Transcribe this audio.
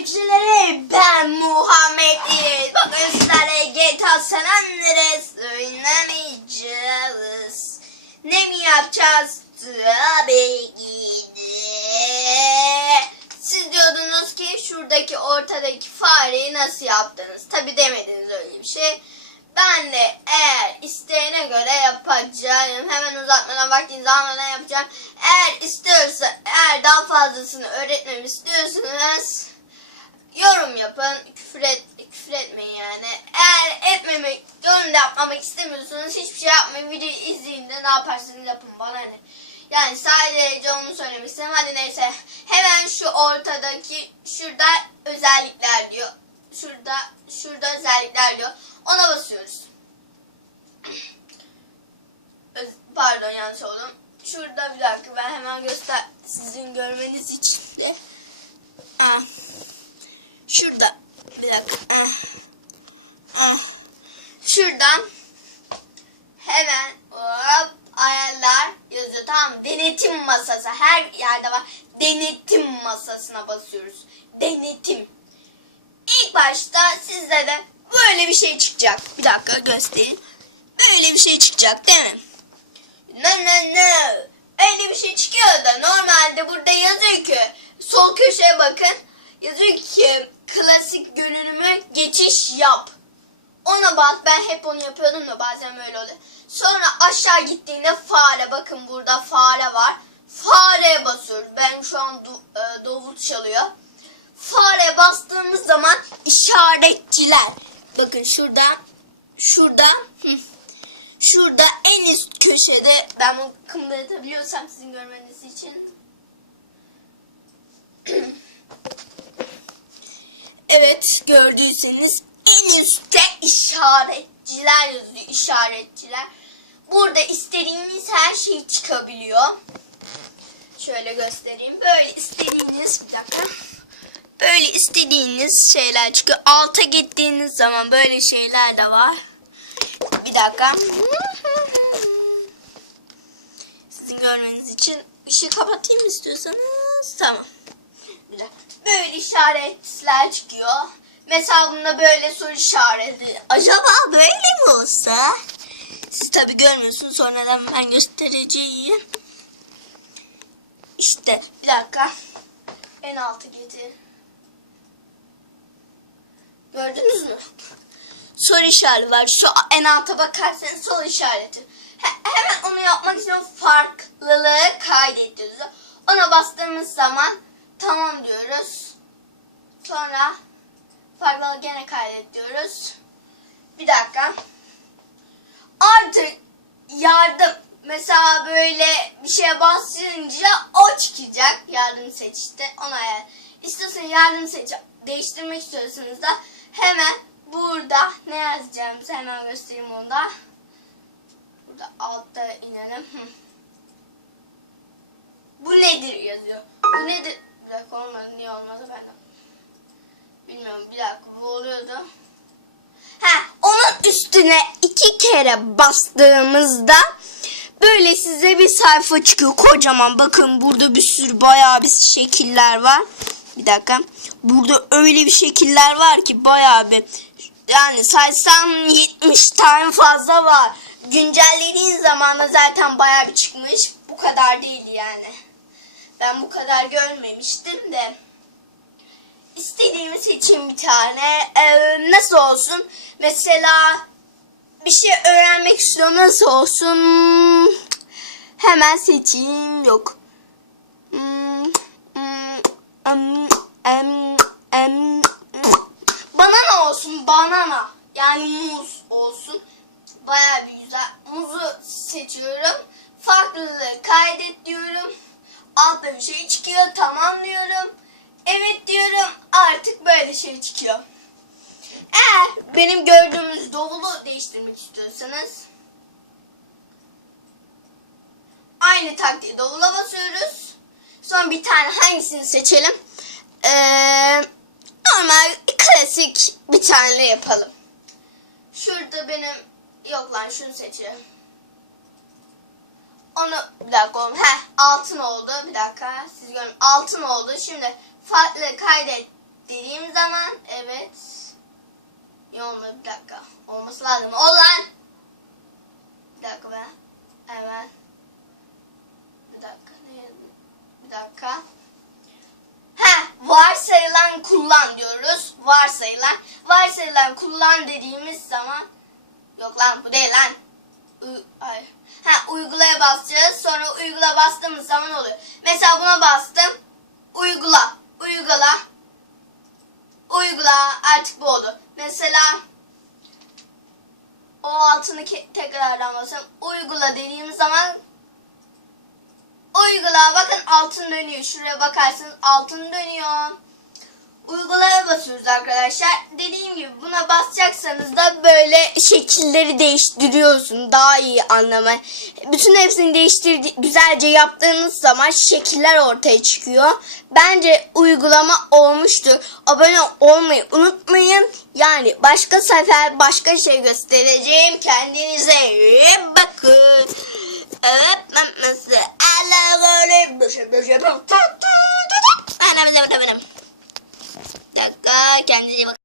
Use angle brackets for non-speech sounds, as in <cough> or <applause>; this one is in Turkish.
takipçileri ben Muhammed İriz. Bugün sizlerle GTA San Andreas oynamayacağız. Ne mi yapacağız? Tabii ki. Siz diyordunuz ki şuradaki ortadaki fareyi nasıl yaptınız? Tabi demediniz öyle bir şey. Ben de eğer isteğine göre yapacağım. Hemen uzatmadan vaktinizi almadan yapacağım. Eğer istiyorsa, eğer daha fazlasını öğretmemi istiyorsanız yorum yapın. Küfür, et, küfür etmeyin yani. Eğer etmemek, yorum yapmamak istemiyorsanız hiçbir şey yapmayın. Videoyu izleyin de ne yaparsanız yapın bana ne. Yani sadece onu söylemek istedim. Hadi neyse. Hemen şu ortadaki şurada özellikler diyor. Şurada şurada özellikler diyor. Ona basıyoruz. Pardon yanlış oldum. Şurada bir dakika ben hemen göster sizin görmeniz için de. Ah. Şurada bir dakika. Ah. Ah. Şuradan hemen hop ayarlar yazıyor tamam? Denetim masası her yerde var. Denetim masasına basıyoruz. Denetim. İlk başta sizde de böyle bir şey çıkacak. Bir dakika göstereyim. Böyle bir şey çıkacak değil mi? Ne ne ne. Öyle bir şey çıkıyor da normalde burada yazıyor ki sol köşeye bakın. Yazıyor ki klasik görünüme geçiş yap. Ona bak ben hep onu yapıyordum da bazen böyle oluyor. Sonra aşağı gittiğinde fare bakın burada fare var. Fareye basıyoruz. Ben şu an du, e, davul çalıyor. Fare bastığımız zaman işaretçiler. Bakın şurada şurada şurada en üst köşede ben bunu kımıldatabiliyorsam sizin görmeniz için <clears throat> Evet gördüyseniz en üstte işaretçiler yazıyor işaretçiler. Burada istediğiniz her şey çıkabiliyor. Şöyle göstereyim. Böyle istediğiniz bir dakika. Böyle istediğiniz şeyler çıkıyor. Alta gittiğiniz zaman böyle şeyler de var. Bir dakika. Sizin görmeniz için ışığı kapatayım istiyorsanız. Tamam. Böyle işaretler çıkıyor. Mesela bunda böyle soru işareti. Acaba böyle mi olsa? Siz tabi görmüyorsunuz. Sonradan ben göstereceğim. İşte bir dakika. En altı getir. Gördünüz mü? Soru işareti var. Şu en alta bakarsanız soru işareti. He- hemen onu yapmak için farklılığı kaydediyoruz. Ona bastığımız zaman tamam diyoruz. Sonra farklılığı gene kaydet diyoruz. Bir dakika. Artık yardım mesela böyle bir şeye basınca o çıkacak. Yardım seç işte ona ayar. İstiyorsan yardım seç değiştirmek istiyorsanız da hemen burada ne yazacağımızı hemen göstereyim onu da. Burada altta inelim. Bu nedir yazıyor. Bu nedir? Bir olmadı. Niye olmadı ben de. Bilmiyorum bir dakika bu oluyordu. Ha, onun üstüne iki kere bastığımızda böyle size bir sayfa çıkıyor kocaman. Bakın burada bir sürü bayağı bir şekiller var. Bir dakika. Burada öyle bir şekiller var ki bayağı bir yani saysam 70 tane fazla var. Güncellediğin zaman da zaten bayağı bir çıkmış. Bu kadar değil yani. Ben bu kadar görmemiştim de. İstediğimi seçeyim bir tane. Ee, nasıl olsun? Mesela bir şey öğrenmek istiyorum. Nasıl olsun? Hemen seçeyim. Yok. Hmm, hmm, em. Banana olsun. Banana. Yani muz olsun. Baya bir güzel. Muzu seçiyorum. Farklılığı kaydet diyorum. Altta bir şey çıkıyor. Tamam diyorum. Evet diyorum. Artık böyle şey çıkıyor. Eğer benim gördüğümüz davulu değiştirmek istiyorsanız aynı taktiği davula basıyoruz. Sonra bir tane hangisini seçelim? Ee, normal klasik bir tane yapalım. Şurada benim yok lan şunu seçelim. Onu bir dakika oğlum. Heh altın oldu. Bir dakika siz görün. Altın oldu. Şimdi farklı kaydet dediğim zaman evet. Olmadı bir dakika. Olması lazım. Ol lan. Bir dakika be. Hemen. Bir dakika. Ne? Bir dakika. Ha, varsayılan kullan diyoruz. Varsayılan. Varsayılan kullan dediğimiz zaman yok lan bu değil lan. Ay. Ha, uygulaya basacağız. Sonra uygula bastığımız zaman oluyor. Mesela buna bastım. Uygula. Uygula. Uygula. Artık bu oldu. Mesela o altını tekrardan basıyorum. Uygula dediğimiz zaman uygula. Bakın altın dönüyor. Şuraya bakarsınız altın dönüyor. Uygulaya basıyoruz arkadaşlar. Dediğim gibi buna basacaksanız da böyle şekilleri değiştiriyorsun. Daha iyi anlama. Bütün hepsini değiştirdi güzelce yaptığınız zaman şekiller ortaya çıkıyor. Bence uygulama olmuştur. Abone olmayı unutmayın. Yani başka sefer başka şey göstereceğim. Kendinize iyi bakın. Evet, ben nasıl? Allah'a emanet. Bir dakika kendinize bakın.